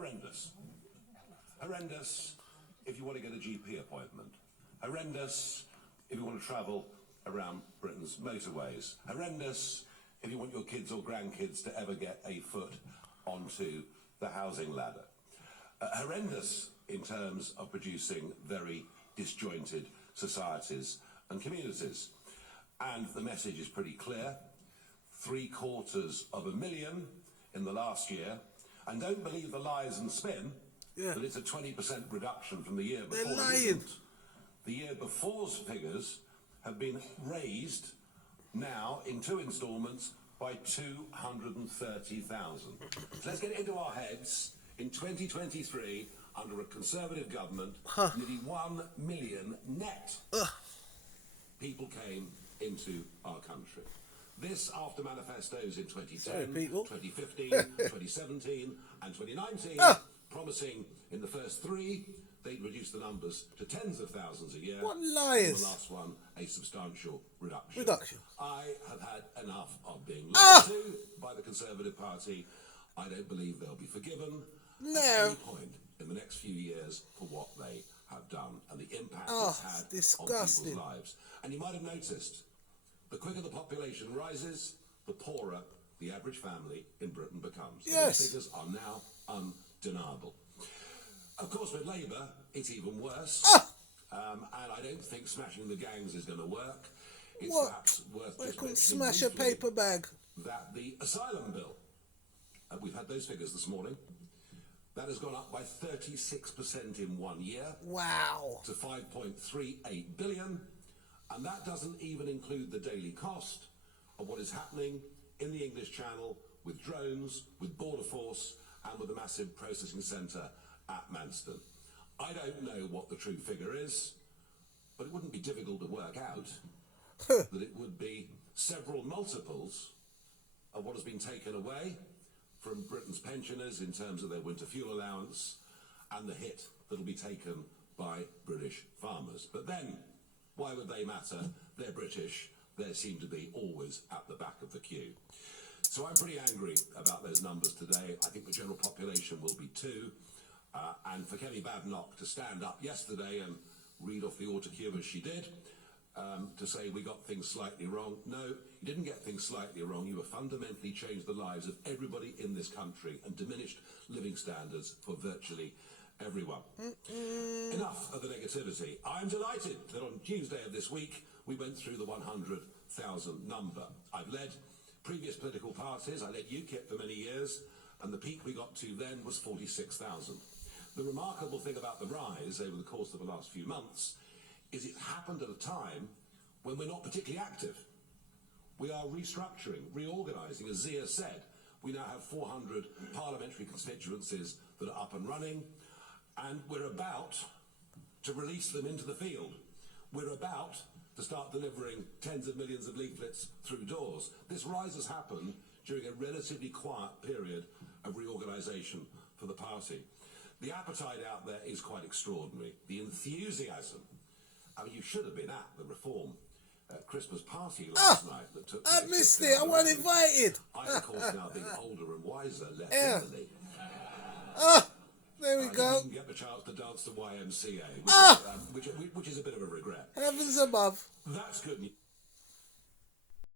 Horrendous. Horrendous if you want to get a GP appointment. Horrendous if you want to travel around Britain's motorways. Horrendous if you want your kids or grandkids to ever get a foot onto the housing ladder. Horrendous in terms of producing very disjointed societies and communities. And the message is pretty clear. 750,000 in the last year. And don't believe the lies and spin that it's a 20% reduction from the year before. They're lying. The year before's figures have been raised now in 2 instalments by 230,000. So let's get it into our heads. In 2023, under a Conservative government, nearly 1 million net people came into our country. This after manifestos in 2010, 2015, 2017 and 2019, promising in the first 3 they'd reduce the numbers to tens of thousands a year. What liars! The last one, a substantial reduction. I have had enough of being lied to by the Conservative Party. I don't believe they'll be forgiven at any point in the next few years for what they have done and the impact it's had on people's lives. And you might have noticed, the quicker the population rises, the poorer the average family in Britain becomes. Yes. The figures are now undeniable. Of course, with Labour, it's even worse. And I don't think smashing the gangs is going to work. It's perhaps worth just smash a paper bag. That the asylum bill, we've had those figures this morning, that has gone up by 36% in 1 year. Wow. To 5.38 billion. And that doesn't even include the daily cost of what is happening in the English Channel with drones, with Border Force, and with the massive processing centre at Manston. I don't know what the true figure is, but it wouldn't be difficult to work out that it would be several multiples of what has been taken away from Britain's pensioners in terms of their winter fuel allowance and the hit that will be taken by British farmers. But then, why would they matter? They're British. They seem to be always at the back of the queue. So I'm pretty angry about those numbers today. I think the general population will be too. And for Kelly Badenoch to stand up yesterday and read off the autocue as she did, to say we got things slightly wrong. No, you didn't get things slightly wrong. You have fundamentally changed the lives of everybody in this country and diminished living standards for virtually everyone. Enough of the negativity. I'm delighted that on Tuesday of this week we went through the 100,000 number. I've led previous political parties. I led UKIP for many years, and the peak we got to then was 46,000. The remarkable thing about the rise over the course of the last few months is it happened at a time when we're not particularly active. We are restructuring, reorganising, as Zia said. We now have 400 parliamentary constituencies that are up and running, and we're about to release them into the field. We're about to start delivering tens of millions of leaflets through doors. This rise has happened during a relatively quiet period of reorganisation for the party. The appetite out there is quite extraordinary. The enthusiasm. I mean, you should have been at the Reform Christmas party last night. That took I missed it. I wasn't invited. I, of course, now being older and wiser, left in the league. There we go. You didn't get the chance to dance to YMCA, which is a bit of a regret. Heavens above. That's good news.